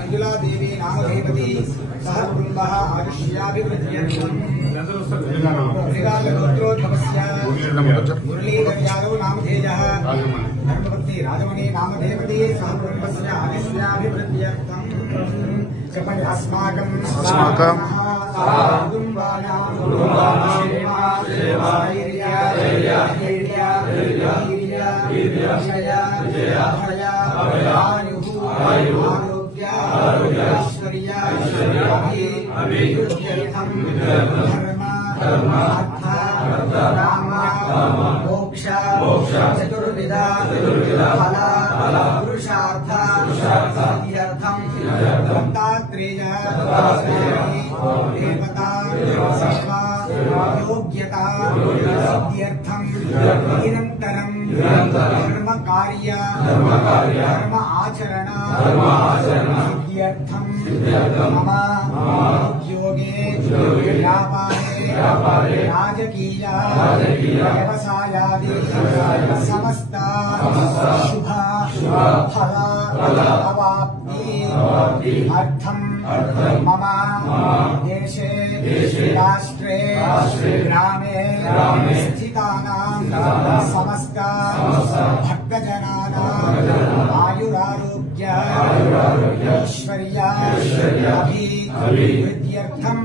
मंजुला देवी नामधेवती सह कुटुंबः आयुष्याभिवृद्ध्यर्थं मुरलीधर यादव नामधेयः धर्मपत्नी राजमणि नामधेवती सह कुटुंबस्य आयुष्याभिवृद्ध्यर्थं अस्माकं मोक्ष चतुर्विधा फल पुरुषार्थ दत्तात्रेय देवता योग्यता सिद्ध्यर्थं निरन्तरं धर्म कार्य धर्म आचरण सिद्ध्यर्थं मम उद्योगे व्यापारे राजकीय व्यवसायादि समस्त शुभ फल अवाप्ति अर्थं मम देशे राष्ट्रे ग्रामे स्थितानां समस्त भक्तजनानां आयुरारोग्य ऐश्वर्य अभिवृद्ध्यर्थं